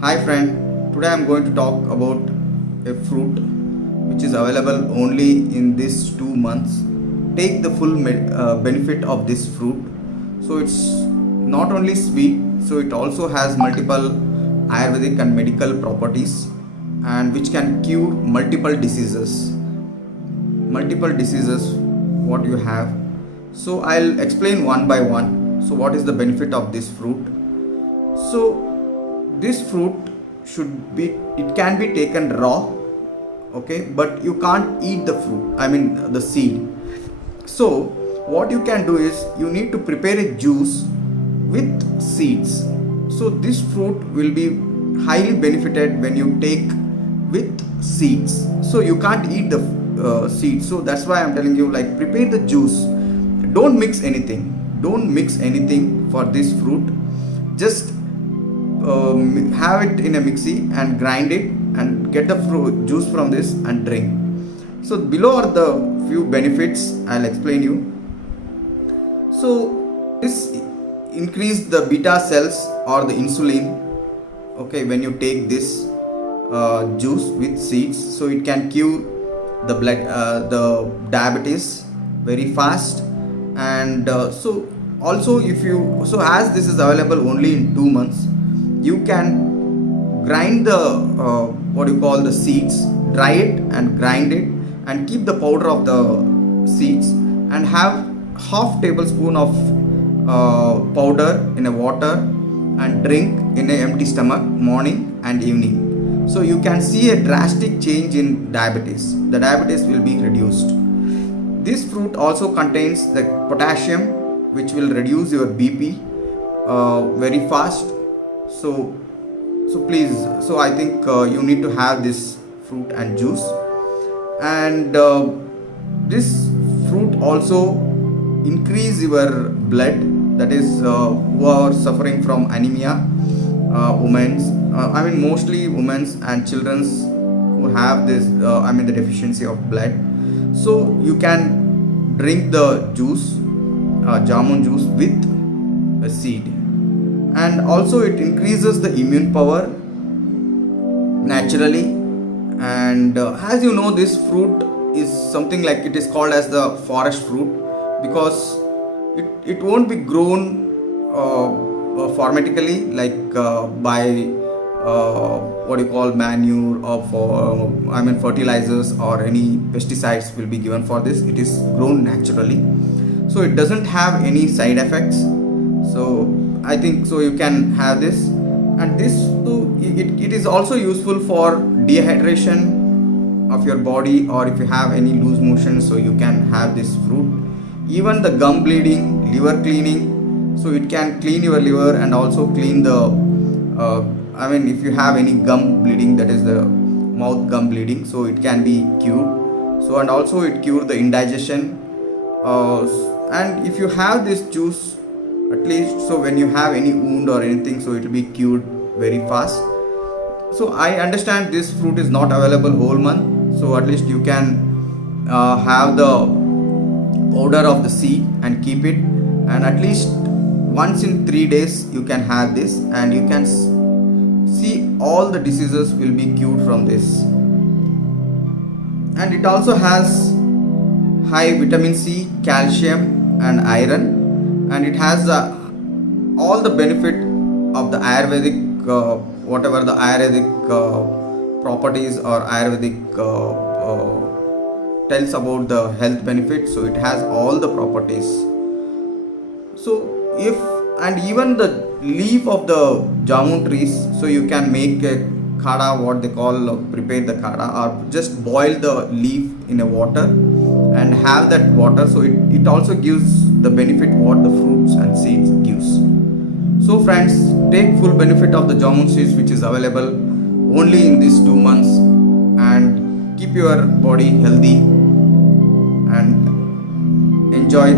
Hi friend, today I am going to talk about a fruit which is available only in these 2 months. Take the full benefit of this fruit. So it's not only sweet, so it also has multiple Ayurvedic and medical properties and which can cure multiple diseases what you have. So I'll explain one by one. So what is the benefit of this fruit? So this fruit should be it can be taken raw, okay, but you can't eat the fruit, I mean the seed. So what you can do is you need to prepare a juice with seeds. So this fruit will be highly benefited when you take with seeds. So you can't eat the seeds. So that's why I'm telling you, like, prepare the juice. Don't mix anything for this fruit. Just have it in a mixie and grind it and get the fruit juice from this and drink. So below are the few benefits I'll explain you. So this increase the beta cells or the insulin, okay, when you take this juice with seeds. So it can cure the diabetes very fast. And so also, if you so as this is available only in 2 months, you can grind the what you call the seeds, dry it and grind it, and keep the powder of the seeds, and have half tablespoon of powder in a water and drink in an empty stomach morning and evening. So you can see a drastic change in diabetes. The diabetes will be reduced. This fruit also contains the potassium, which will reduce your BP very fast. So please, so I think you need to have this fruit and juice. And this fruit also increase your blood. That is, who are suffering from anemia, women's. I mean, mostly women's and children's who have this. I mean, the deficiency of blood. So you can drink the juice, jamun juice with a seed. And also it increases the immune power naturally. And as you know, this fruit is something like, it is called as the forest fruit, because it won't be grown formatically, like by what you call manure or for I mean fertilizers or any pesticides will be given for this. It is grown naturally, so it doesn't have any side effects. So I think so you can have this. And this, so it is also useful for dehydration of your body, or if you have any loose motion, so you can have this fruit. Even the gum bleeding, liver cleaning, so it can clean your liver and also clean the I mean, if you have any gum bleeding, that is the mouth gum bleeding, so it can be cured. So, and also it cure the indigestion. And if you have this juice, at least, so when you have any wound or anything, so it will be cured very fast. So I understand this fruit is not available whole month, so at least you can have the powder of the seed and keep it, and at least once in 3 days you can have this, and you can see all the diseases will be cured from this. And it also has high vitamin C, calcium and iron, and it has all the benefit of the Ayurvedic whatever the Ayurvedic properties or Ayurvedic tells about the health benefits. So it has all the properties. So if, and even the leaf of the jamun trees, so you can make a kada, what they call prepare the kada, or just boil the leaf in a water and have that water. So it also gives the benefit what the fruits and seeds gives. So friends, take full benefit of the jamun seeds, which is available only in these 2 months, and keep your body healthy and enjoy